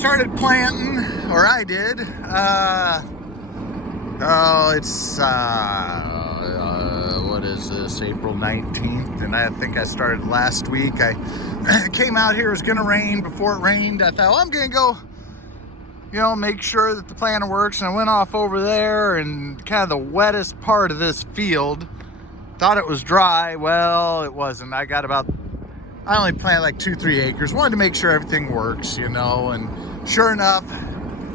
started planting, or I did. What is this? April 19th, and I think I started last week. I came out here. It was gonna rain. Before it rained, I thought, well, I'm gonna go, make sure that the planter works. And I went off over there, and kind of the wettest part of this field. Thought it was dry. Well, it wasn't. I only planted like 2-3 acres. Wanted to make sure everything works, and sure enough,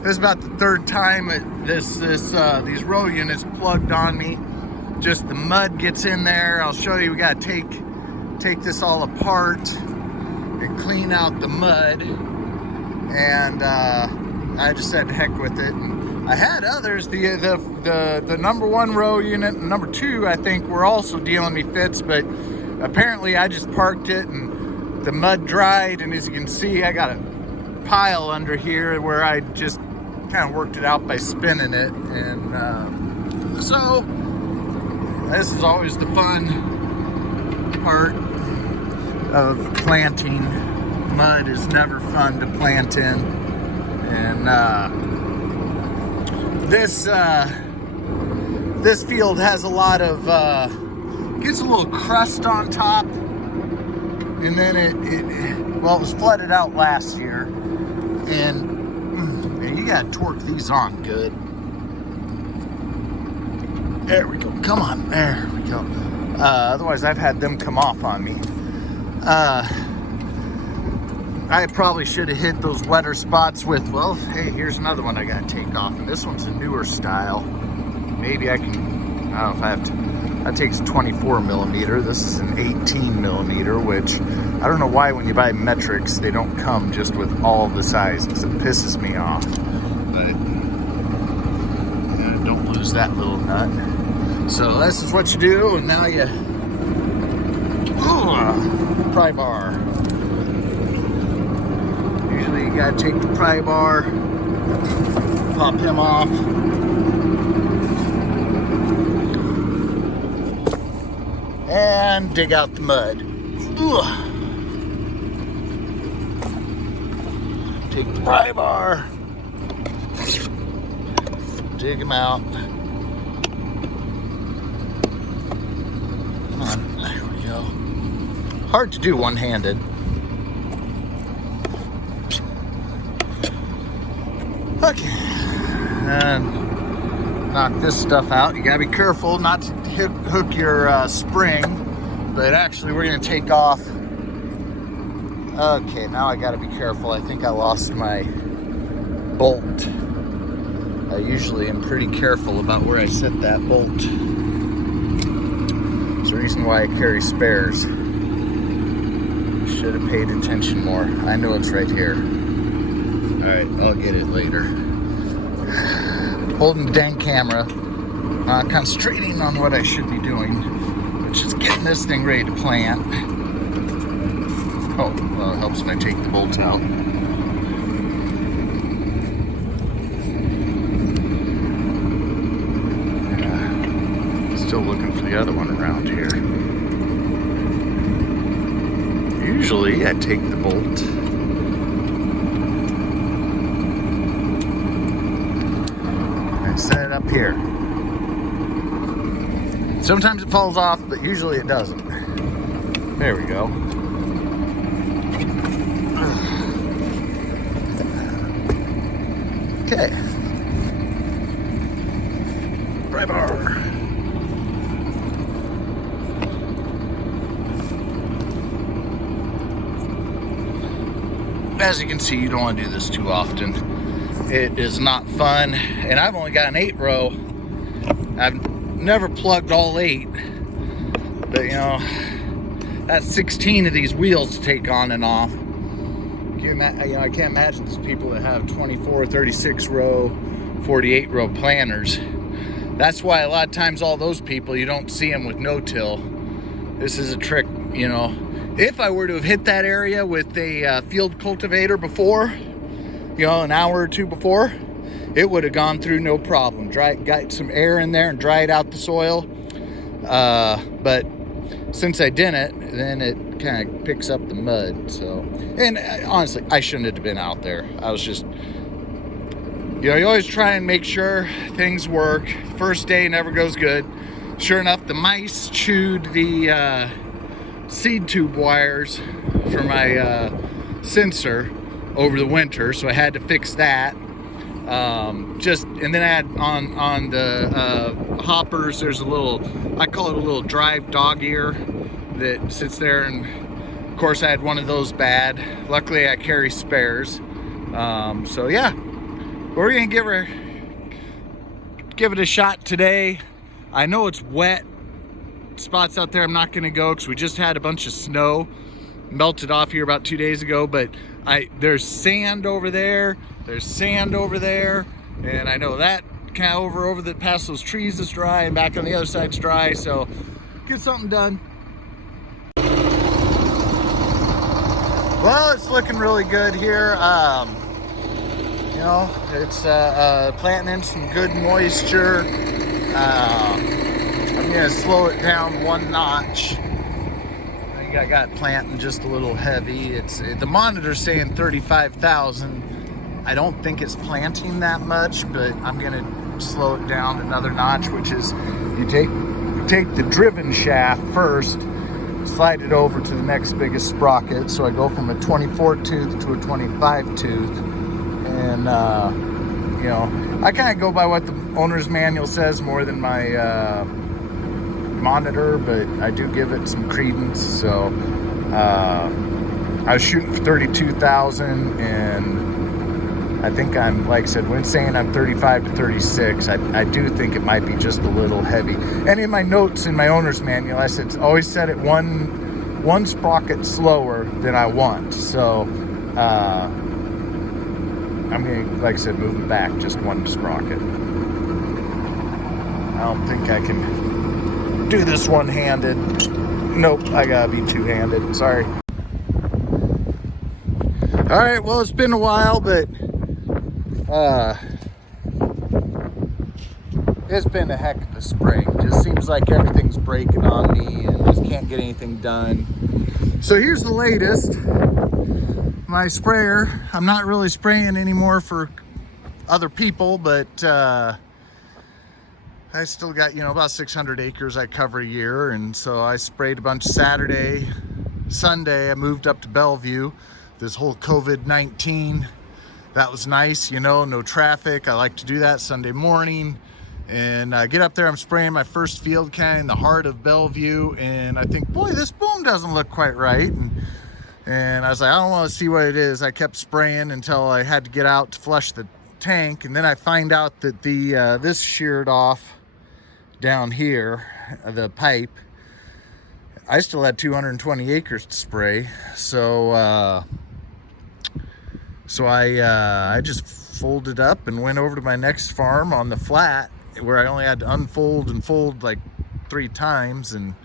this is about the third time these row units plugged on me. Just the mud gets in there. I'll show you. We got to take this all apart and clean out the mud. And I just said heck with it. And I had others. The number 1 row unit and number 2, I think, were also dealing me fits, but apparently I just parked it and the mud dried. And as you can see, I got a pile under here where I just kind of worked it out by spinning it. And so this is always the fun part of planting. Mud is never fun to plant in. And this field has a lot of gets a little crust on top, and then it was flooded out last year, and you gotta torque these on good. There we go. Come on, there we go. Otherwise, I've had them come off on me. I probably should have hit those wetter spots with, well, hey, here's another one I gotta take off. And this one's a newer style. Maybe I can, I don't know if I have to. That takes 24 millimeter. This is an 18 millimeter, which I don't know why when you buy metrics, they don't come just with all the sizes. It pisses me off. But don't lose that little nut. So this is what you do, and now you, pry bar. Usually you gotta take the pry bar, pop him off, and dig out the mud. Take the pry bar, dig him out. Come on, there we go. Hard to do one-handed. Okay, and knock this stuff out. You gotta be careful not to hook your spring, but actually we're gonna take off. Okay, now I gotta be careful. I think I lost my bolt. I usually am pretty careful about where I set that bolt. It's the reason why I carry spares. Should have paid attention more. I know it's right here. Alright, I'll get it later. Holding the dang camera, concentrating on what I should be doing, which is getting this thing ready to plant. Oh, well, it helps when I take the bolts out. Still looking for the other one around here. Usually I take the bolt. Set it up here. Sometimes it falls off, but usually it doesn't. There we go. Okay. Pry bar. As you can see, you don't want to do this too often. It is not fun, and I've only got an 8 row. I've never plugged all 8, but that's 16 of these wheels to take on and off. I can't imagine these people that have 24, 36 row, 48 row planters. That's why a lot of times all those people, you don't see them with no-till. This is a trick, If I were to have hit that area with a field cultivator before, an hour or two before, it would have gone through no problem. Got some air in there and dried out the soil. But since I didn't, then kind of picks up the mud. So, and honestly, I shouldn't have been out there. I was just, you know, you always try and make sure things work. First day never goes good. Sure enough, the mice chewed the seed tube wires for my sensor over the winter, so I had to fix that. And then I had on the hoppers, there's a little, I call it a little drive dog ear that sits there, and of course I had one of those bad. Luckily I carry spares. So yeah, we're gonna give it a shot today. I know it's wet spots out there I'm not gonna go because we just had a bunch of snow melted off here about 2 days ago, but there's sand over there, there's sand over there, and I know that kind of over the past those trees is dry, and back on the other side's dry, so get something done. Well, it's looking really good here. You know, it's planting in some good moisture. I'm gonna slow it down one notch. I think I got planting just a little heavy. The monitor's saying 35,000. I don't think it's planting that much, but I'm gonna slow it down another notch, which is you take the driven shaft first, slide it over to the next biggest sprocket. So I go from a 24 tooth to a 25 tooth, and you know, I kind of go by what the owner's manual says more than my monitor, but I do give it some credence. So I was shooting for 32,000, and I think I'm, like I said, when saying I'm 35 to 36, I do think it might be just a little heavy. And in my notes in my owner's manual, I said always set it one sprocket slower than I want. So I'm gonna, like I said, move it back just one sprocket. I don't think I can do this one-handed. Nope, I gotta be two-handed, sorry. All right, well, it's been a while, but it's been a heck of a spring. Just seems like everything's breaking on me and just can't get anything done. So here's the latest. My sprayer, I'm not really spraying anymore for other people, but I still got, you know, about 600 acres I cover a year, and so I sprayed a bunch Saturday. Sunday I moved up to Bellevue. This whole COVID-19, that was nice, you know, no traffic. I like to do that Sunday morning, and I get up there, I'm spraying my first field kind of in the heart of Bellevue, and I think, boy, this boom doesn't look quite right. And I was like, I don't want to see what it is. I kept spraying until I had to get out to flush the tank, and then I find out that this sheared off down here, the pipe. I still had 220 acres to spray, so I just folded up and went over to my next farm on the flat, where I only had to unfold and fold like 3 times, and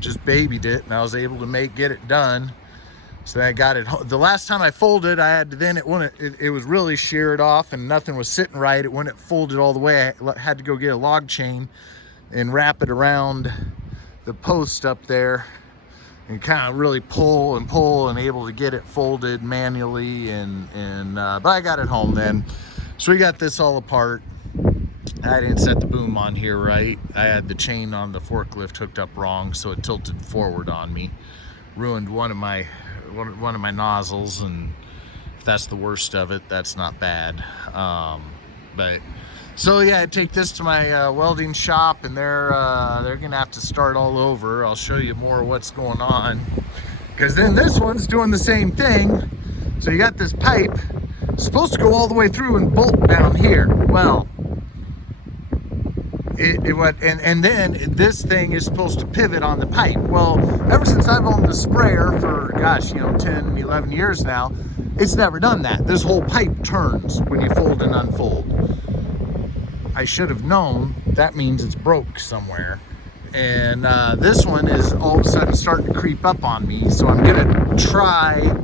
just babied it, and I was able to get it done. So I got it. The last time I folded, I had to then it was really sheared off and nothing was sitting right. When it folded all the way, I had to go get a log chain and wrap it around the post up there and kind of really pull and able to get it folded manually, but I got it home then. So we got this all apart. I didn't set the boom on here right. I had the chain on the forklift hooked up wrong, so it tilted forward on me. Ruined one of my nozzles, and if that's the worst of it, that's not bad. But so yeah, I take this to my welding shop, and they're gonna have to start all over. I'll show you more of what's going on, because then this one's doing the same thing. So you got this pipe supposed to go all the way through and bolt down here. Well, it went, and then this thing is supposed to pivot on the pipe. Well, ever since I've owned the sprayer for, gosh, you know, 10, 11 years now, it's never done that. This whole pipe turns when you fold and unfold. I should have known that means it's broke somewhere. And this one is all of a sudden starting to creep up on me. So I'm gonna try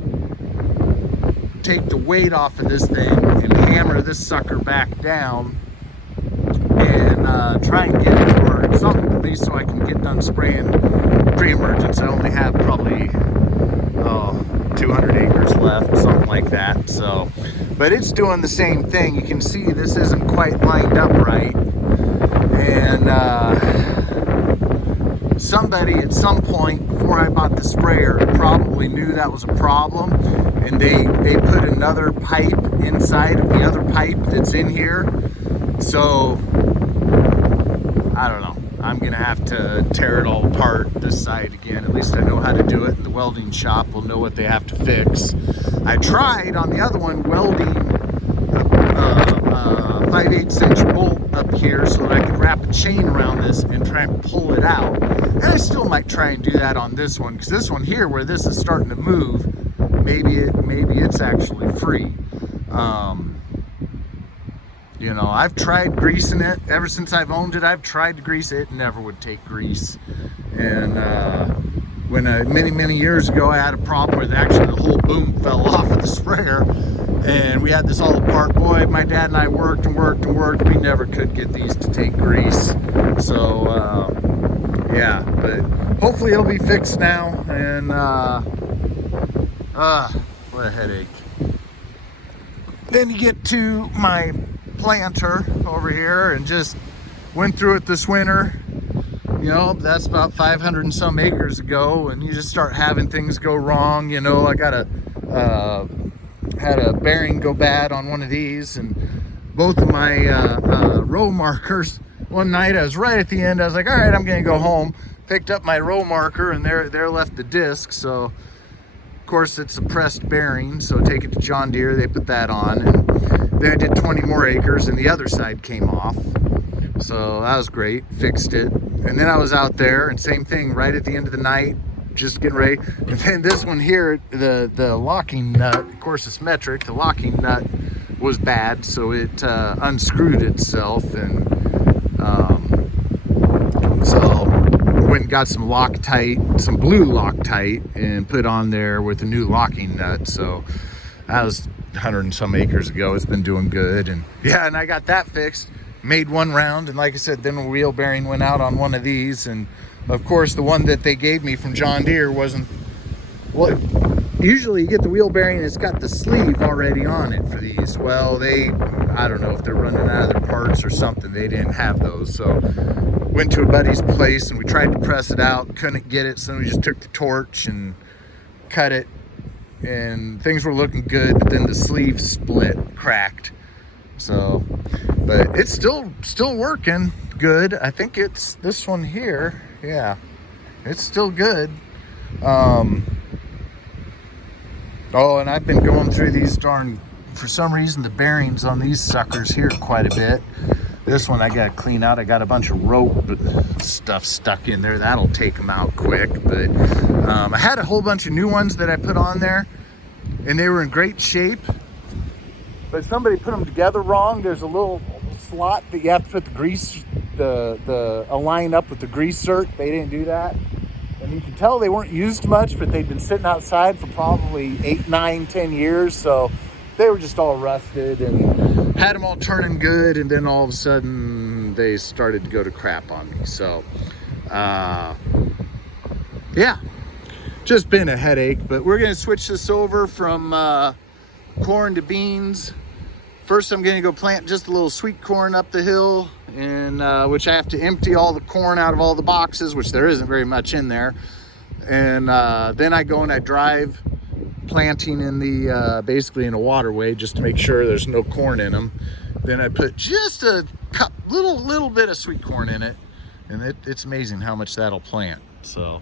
take the weight off of this thing and hammer this sucker back down, and try and get it to where something at least so I can get done spraying pre-emergence. I only have probably 200 acres left, something like that. So, but it's doing the same thing. You can see this isn't quite lined up right, and somebody at some point before I bought the sprayer probably knew that was a problem, and they put another pipe inside of the other pipe that's in here. So I don't know, I'm gonna have to tear it all apart this side again. At least I know how to do it, and the welding shop will know what they have to fix. I tried on the other one welding a 5/8 inch bolt up here so that I could wrap a chain around this and try and pull it out. And I still might try and do that on this one, because this one here where this is starting to move, maybe it's actually free. You know, I've tried greasing it ever since I've owned it. I've tried to grease it, never would take grease. And when many years ago I had a problem where actually the whole boom fell off of the sprayer, and we had this all apart. Boy, my dad and I worked and worked and worked. We never could get these to take grease. So yeah, but hopefully it'll be fixed now. And what a headache. Then you get to my planter over here, and just went through it this winter. You know, that's about 500 and some acres ago, and you just start having things go wrong. You know, I got had a bearing go bad on one of these, and both of my row markers. One night I was right at the end, I was like, all right, I'm gonna go home. Picked up my row marker, and there left the disc. So of course it's a pressed bearing, so take it to John Deere, they put that on, and then I did 20 more acres and the other side came off. So that was great, fixed it. And then I was out there, and same thing, right at the end of the night, just getting ready. And then this one here, the locking nut, of course it's metric, the locking nut was bad, so it unscrewed itself, and so went and got some Loctite, some blue Loctite, and put on there with a new locking nut. So that was 100 and some acres ago. It's been doing good, and yeah, and I got that fixed, made one round, and like I said, then a wheel bearing went out on one of these, and of course the one that they gave me from John Deere wasn't, well, usually you get the wheel bearing, it's got the sleeve already on it for these. Well, I don't know if they're running out of their parts or something, they didn't have those. So went to a buddy's place and we tried to press it out, couldn't get it, so we just took the torch and cut it, and things were looking good, but then the sleeve split, cracked. So, but it's still working good. I think it's this one here. Yeah, it's still good. Oh, and I've been going through these for some reason the bearings on these suckers here quite a bit. This one I gotta clean out. I got a bunch of rope stuff stuck in there. That'll take them out quick. But I had a whole bunch of new ones that I put on there, and they were in great shape. But somebody put them together wrong. There's a little slot that you have to put the grease, align up with the grease cert. They didn't do that. And you can tell they weren't used much, but they'd been sitting outside for probably 8, 9, 10 years. So they were just all rusted, and had them all turning good, and then all of a sudden they started to go to crap on me. So yeah, just been a headache. But we're gonna switch this over from corn to beans. First I'm gonna go plant just a little sweet corn up the hill, and which I have to empty all the corn out of all the boxes, which there isn't very much in there. And then I go and I drive planting in the basically in a waterway, just to make sure there's no corn in them. Then I put just a little bit of sweet corn in it, and it's amazing how much that'll plant. So